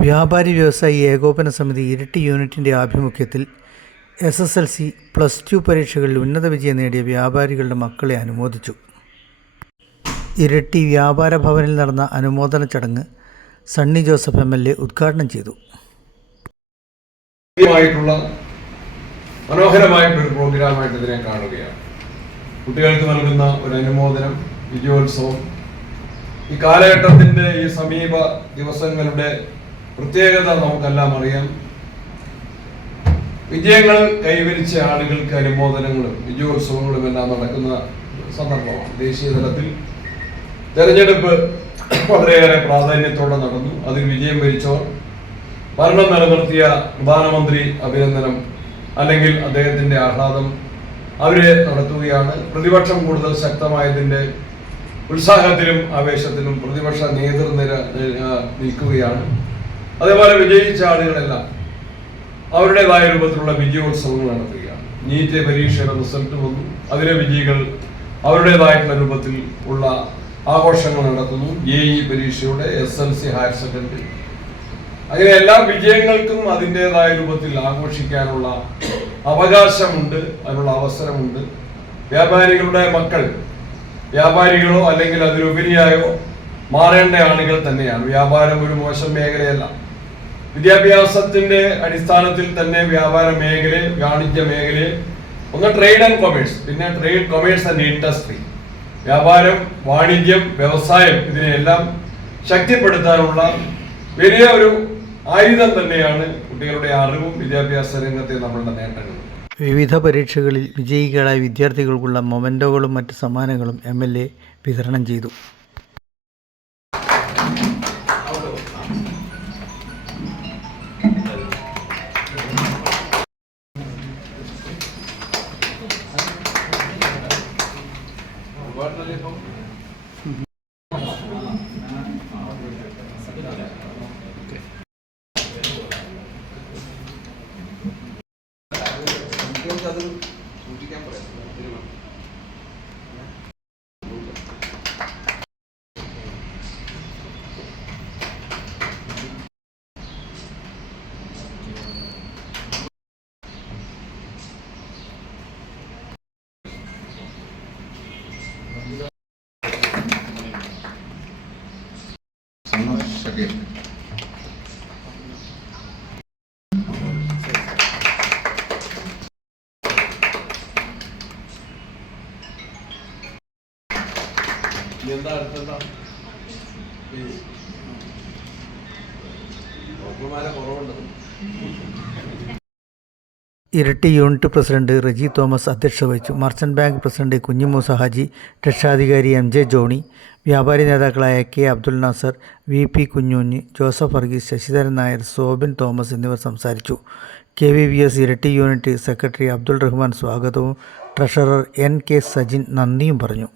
വ്യാപാരി വ്യവസായി ഏകോപന സമിതി ഇരിട്ടി യൂണിറ്റിൻ്റെ ആഭിമുഖ്യത്തിൽ SSLC, +2 പരീക്ഷകളിൽ ഉന്നത വിജയം നേടിയ വ്യാപാരികളുടെ മക്കളെ അനുമോദിച്ചു. ഇരിട്ടി വ്യാപാര ഭവനിൽ നടന്ന അനുമോദന ചടങ്ങ് സണ്ണി ജോസഫ് MLA ഉദ്ഘാടനം ചെയ്തു. മനോഹരമായിട്ടൊരു പ്രോഗ്രാമായിട്ട് ഇതിനെ കാണുകയാണ്. കുട്ടികൾക്ക് നൽകുന്ന ഒരു അനുമോദനം, വിജയോത്സവം, ഈ കാലഘട്ടത്തിന്റെ ഈ സമീപ ദിവസങ്ങളുടെ പ്രത്യേകത നമുക്കെല്ലാം അറിയാം. വിജയങ്ങൾ കൈവരിച്ച ആളുകൾക്ക് അനുമോദനങ്ങളും വിജയോത്സവങ്ങളും എല്ലാം നടക്കുന്ന സന്ദർഭമാണ്. ദേശീയ തലത്തിൽ തെരഞ്ഞെടുപ്പ് വളരെയേറെ പ്രാധാന്യത്തോടെ നടന്നു. അതിൽ വിജയം വരിച്ചവർ, ഭരണം നിലനിർത്തിയ പ്രധാനമന്ത്രി അഭിനന്ദനം അല്ലെങ്കിൽ അദ്ദേഹത്തിന്റെ ആഹ്ലാദം അവര് നടത്തുകയാണ്. പ്രതിപക്ഷം കൂടുതൽ ശക്തമായതിന്റെ ഉത്സാഹത്തിലും ആവേശത്തിലും പ്രതിപക്ഷ നേതൃനിര നിൽക്കുകയാണ്. അതേപോലെ വിജയിച്ച ആളുകളെല്ലാം അവരുടേതായ രൂപത്തിലുള്ള വിജയോത്സവങ്ങൾ നടത്തുകയാണ്. നീറ്റ് പരീക്ഷയുടെ റിസൾട്ട് വന്നു, അതിലെ വിജയികൾ അവരുടേതായിട്ടുള്ള രൂപത്തിൽ ഉള്ള ആഘോഷങ്ങൾ നടത്തുന്നു. JEE പരീക്ഷയുടെ, SSLC, ഹയർ സെക്കൻഡറി, അങ്ങനെ എല്ലാ വിജയങ്ങൾക്കും അതിൻ്റെതായ രൂപത്തിൽ ആഘോഷിക്കാനുള്ള അവകാശമുണ്ട്, അതിനുള്ള അവസരമുണ്ട്. വ്യാപാരികളുടെ മക്കൾ വ്യാപാരികളോ അല്ലെങ്കിൽ അതിലുപരിയായോ മാറേണ്ട ആളുകൾ തന്നെയാണ്. വ്യാപാരം ഒരു മോശം മേഖലയല്ല. വിദ്യാഭ്യാസത്തിന്റെ അടിസ്ഥാനത്തിൽ തന്നെ വ്യാപാര മേഖല, വാണിജ്യ മേഖല, ഒന്ന് ട്രേഡ് ആൻഡ് കൊമേഴ്സ്, പിന്നെ ട്രേഡ്, കൊമേഴ്സ് ആൻഡ് ഇൻഡസ്ട്രി, വ്യാപാരം, വാണിജ്യം, വ്യവസായം, ഇതിനെല്ലാം ശക്തിപ്പെടുത്താനുള്ള വലിയ ഒരു ആയുധം തന്നെയാണ് കുട്ടികളുടെ അറിവും വിദ്യാഭ്യാസ രംഗത്തെ നമ്മളുടെ നേട്ടങ്ങൾ. വിവിധ പരീക്ഷകളിൽ വിജയികളായ വിദ്യാർത്ഥികൾക്കുള്ള മൊമെന്റോകളും മറ്റ് സമ്മാനങ്ങളും MLA വിതരണം ചെയ്തു. Iritty unit president Reji Thomas അധ്യക്ഷത വഹിച്ചു. Merchant bank president Kunhimoosa Haji, രക്ഷാധികാരി MJ ജോണി, വ്യാപാരി നേതാക്കളായ K Abdul Nasar, VP Kunhunju, Joseph Varghese, Sasidharan Nair, Sobin Thomas എന്നിവർ സംസാരിച്ചു. KVVS Iritty unit secretary Abdul Rahman സ്വാഗതവും ട്രഷറർ NK സജിൻ നന്ദിയും പറഞ്ഞു.